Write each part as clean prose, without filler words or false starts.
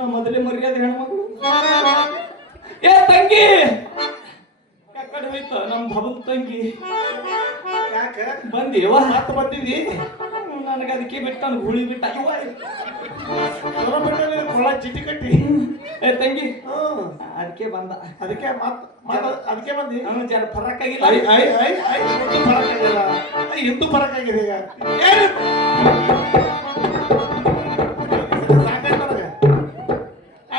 ನಾ ಮೊದಲೇ ಮರ್ಯಾದೆ ಹೆಣ್ಮಗಳು ಏ ತಂಗಿ ಯಾಕಡೆ ಹೋಯ್ತ ನಮ್ ಧಬಲ್ ತಂಗಿ ಯಾಕ ಬಂದಿವ ಮತ್ತ ಬಂದಿದ್ದಿ ನನಗೆ ಅದಕ್ಕೆ ಬಿಟ್ಟು ನಾನು ಗುಳಿ ಬಿಟ್ಟ ಕೊಳ ಚಿಟಿ ಕಟ್ಟಿ ಏ ತಂಗಿ ಹ್ಮ್ ಅದಕ್ಕೆ ಬಂದ ಅದಕ್ಕೆ ಅದಕ್ಕೆ ಬಂದಿ ಅವನು ಜರ ಫರಕ್ ಆಗಿಲ್ಲ ಹಿಂದೂ ಫರಕ್ ಆಗಿಲ್ಲ ಹಿಂದೂ ಫರಕ್ ಆಗಿದೆ ಈಗ ಸಾಕಾಯ್ತು ನನಗೆ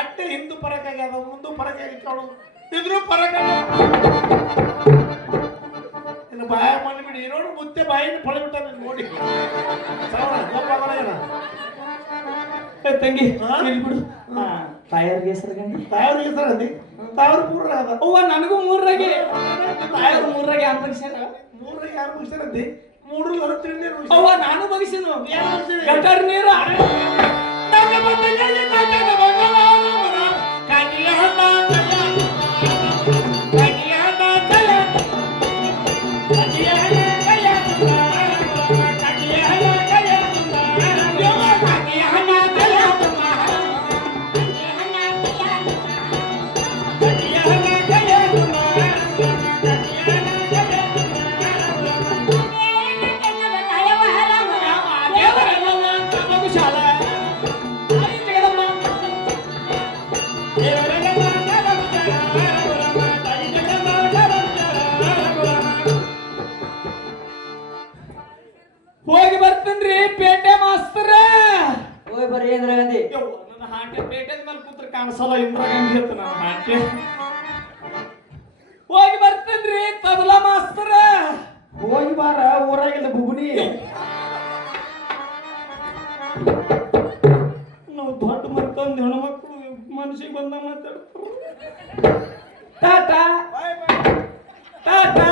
ಅಟ್ಟೆ ಹಿಂದೂ ಫರಕ್ ಆಗ್ಯದ ಮುಂದೂ ಫರಕ್ ಆಗಿತ್ತು ಅವಳು ಇದ್ರೂ ಫರಕ್ ಇನ್ನು ಬಾಯ ಮಾಡಿಬಿಡಿ ನೋಡು ಮುತ್ತೆ ಬಾಯಿನ ಫಳ ಬಿಟ್ಟ ನೋಡಿ ಏ ತಂಗಿ ಇಲ್ಲಿ ಬಿಡು ತಾಯರ್ಗೆ ಹೆಸರು ಗಂಡಿ ತಾಯವ್ರಿಗೆ ಹೆಸರು ಅಂದಿ ತಾವ್ರು ಮೂರ್ರಾಗ ಅದ ಅವ್ವ ನನಗೂ ಮೂರ್ರಾಗೆ ತಾಯವ್ರು ಮೂರ್ರಾಗೆ ಯಾರು ಬಗ್ಸ್ಯಾರ ಮೂರ್ರಾಗ ಯಾರು ಮುಗಿಸ್ಯಾರಂದಿ ಮೂರು ಹೊರತಿಂಡಿ ಅವ್ವ ನಾನು ಬಗ್ಸಿನು ಗಟರ್ ನೀರು ಹೋಗಿ ಬರ್ತೇನ್ರಿ ಪೇಟೆ ಮಾಸ್ತರ ಹೋಗಿ ಬರ್ರಿ ಇಂದಿರಾ ಗಾಂಧಿ ನನ್ನ ಹಾಟೆ ಪೇಟೆ ಮೇಲೆ ಕೂತ್ರ ಕಾಣಿಸಲ್ಲ ಇಂದಿರಾ ಗಾಂಧಿ ಅಂತ ನನ್ನ ಹಾಟೆ ಹೋಗಿ ಬರ್ತೇನ್ರಿ ತಬಲಾ ಮಾಸ್ತರ ಹೋಗಿ ಬಾರ ಊರಾಗಿಲ್ಲ ಬುಗುನಿ ನಾವು ದೊಡ್ಡ ಮತ್ತೊಂದು ಹೆಣ್ಮಕ್ಳು ಮನಸ್ಸಿಗೆ ಬಂದ ಮಾತಾಡ್ತಾರೆ ಟಾಟಾ ಟಾಟಾ